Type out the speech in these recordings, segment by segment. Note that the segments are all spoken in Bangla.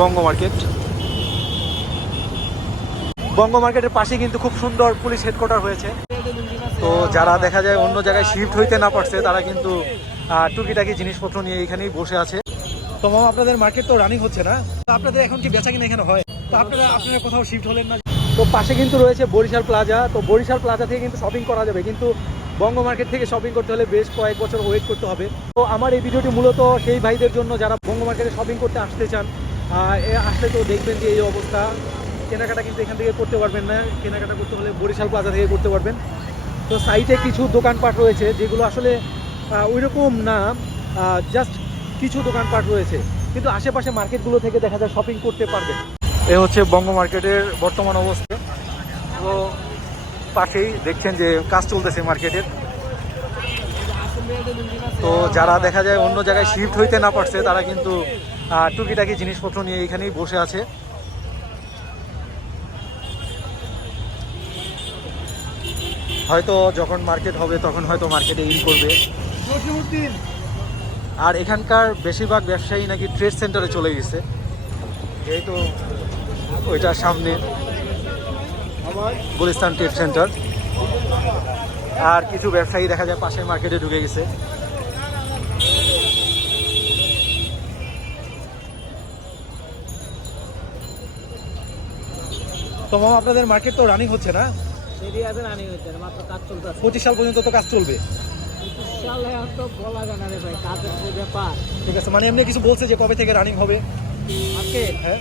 বঙ্গ মার্কেট। বঙ্গ মার্কেটের পাশে কিন্তু খুব সুন্দর পুলিশ হেডকোয়ার্টার হয়েছে। তো যারা দেখা যায় অন্য জায়গায় শিফট হইতে না পারছে তারা কিন্তু টুকিটাকি জিনিসপত্র নিয়ে এখানেই বসে আছে। তো মামা আপনাদের মার্কেট তো রানিং হচ্ছে না? তো আপনাদের এখন কি বেচা কিনা এখানে হয়? তো আপনারা আপনারা কোথাও শিফট হলেন না? তো পাশে কিন্তু রয়েছে বরিশাল প্লাজা তো বরিশাল প্লাজা থেকে কিন্তু শপিং করা যাবে। কিন্তু বঙ্গ মার্কেট থেকে শপিং করতে হলে বেশ কয়েক বছর ওয়েট করতে হবে। তো আমার এই ভিডিওটি মূলত সেই ভাইদের জন্য যারা বঙ্গ মার্কেটে শপিং করতে আসতে চান আসলে তো দেখবেন যে এই অবস্থা। কেনাকাটা কিন্তু এখান থেকে করতে পারবেন না। কেনাকাটা করতে হলে বরিশাল প্লাজা থেকে করতে পারবেন। তো সাইটে কিছু দোকানপাট রয়েছে, যেগুলো আসলে ওই রকম না। জাস্ট কিছু দোকানপাট রয়েছে। কিন্তু আশেপাশে মার্কেটগুলো থেকে দেখা যায় শপিং করতে পারবে এ হচ্ছে বঙ্গ মার্কেটের বর্তমান অবস্থা। তো পাশেই দেখছেন যে কাজ চলতেছে মার্কেটের। তো যারা দেখা যায় অন্য জায়গায় শিফট হইতে না পারছে, তারা কিন্তু টুকিটাকি জিনিসপত্র নিয়ে এখানেই বসে আছে। হয়তো যখন মার্কেট হবে তখন হয়তো মার্কেটে ইন করবে। আর এখানকার বেশিরভাগ ব্যবসায়ী নাকি ট্রেড সেন্টারে চলে গেছে। যেহেতু ওইটার সামনে গুলিস্তান ট্রেড সেন্টার আর কিছু ব্যবসায়ী দেখা যায় পাশের মার্কেটে ঢুকে গেছে। তো মামা আপনাদের মার্কেট তো রানিং হচ্ছে না পঁচিশ সাল পর্যন্ত তো কাজ চলবে। ঠিক আছে মানে এমনি কিছু বলছে যে কবে থেকে রানিং হবে? হ্যাঁ।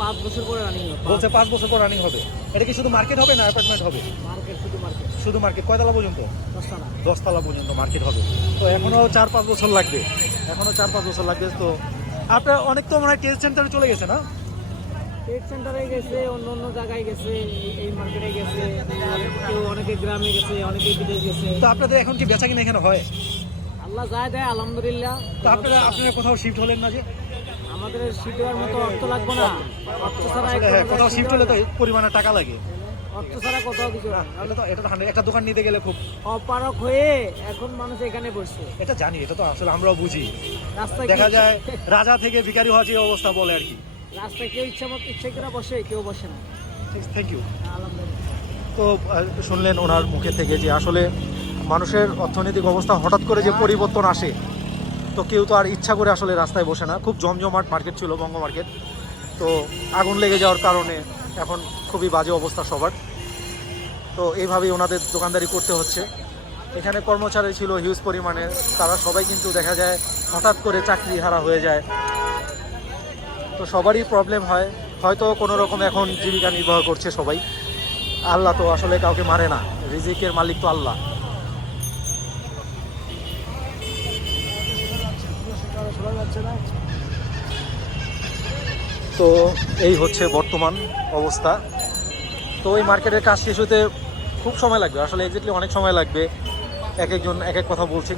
পাঁচ বছর পরে রানিং হবে বলছে পাঁচ বছর। পর রানিং হবে। এটা কি শুধু মার্কেট হবে না অ্যাপার্টমেন্ট হবে? মার্কেট শুধু মার্কেট শুধু মার্কেট কয়তলা পর্যন্ত? দশটা না দশতলা পর্যন্ত মার্কেট হবে। তো এখনও চার পাঁচ বছর লাগবে। এখনও চার পাঁচ বছর লাগবে তো আপনার অনেক তো মনে হয় টেস্ট সেন্টারে চলে গেছে না? ট্রেড সেন্টারে গেছে অন্য অন্য জায়গায় গেছে এই- মার্কেটে গেছে কেউ অনেকে গ্রামে গেছে অনেকে বিদেশ গেছে। তো আপনাদের এখন কি বেচা কিনা এখানে হয়? আল্লাহ যায় দেয় আলহামদুলিল্লাহ। তো আপনারা আপনারা কোথাও শিফট হলেন না যে? আমাদের সিট হওয়ার মতো অর্থ লাগবে না। অর্থ ছাড়া হ্যাঁ, কোথাও শিফট হলে তো পরিমাণে টাকা লাগে। অর্থ ছাড়া কোথাও কিছু না তাহলে তো এটা একটা দোকান নিতে গেলে খুব অপারক হয়ে এখন মানুষ এখানে বসছে এটা জানি এটা তো আসলে আমরাও বুঝি। রাস্তায় দেখা যায় রাজা থেকে ভিখারি হওয়া যে অবস্থা বলে আর কি। রাস্তায় কেউ ইচ্ছা মতো ইচ্ছে করে বসে কেউ বসে না। থ্যাংক ইউ তো শুনলেন ওনার মুখে থেকে যে আসলে মানুষের অর্থনৈতিক অবস্থা হঠাৎ করে যে পরিবর্তন আসে তো কেউ তো আর ইচ্ছা করে আসলে রাস্তায় বসে না। খুব জমজমাট মার্কেট ছিল বঙ্গ মার্কেট। তো আগুন লেগে যাওয়ার কারণে এখন খুবই বাজে অবস্থা সবার। তো এইভাবেই ওনাদের দোকানদারি করতে হচ্ছে। এখানে কর্মচারী ছিল হিউজ পরিমাণে। তারা সবাই কিন্তু দেখা যায় হঠাৎ করে চাকরি হারা হয়ে যায়। তো সবারই প্রবলেম হয়। হয়তো কোনো রকম এখন জীবিকা নির্বাহ করছে সবাই। আল্লাহ তো আসলে কাউকে মারে না। রিজিকের মালিক তো আল্লাহ। তো এই হচ্ছে বর্তমান অবস্থা। তো এই মার্কেটের কাজ শেষ হতে খুব সময় লাগবে। আসলে এক্স্যাক্টলি অনেক সময় লাগবে। এক একজন এক এক কথা বলছে।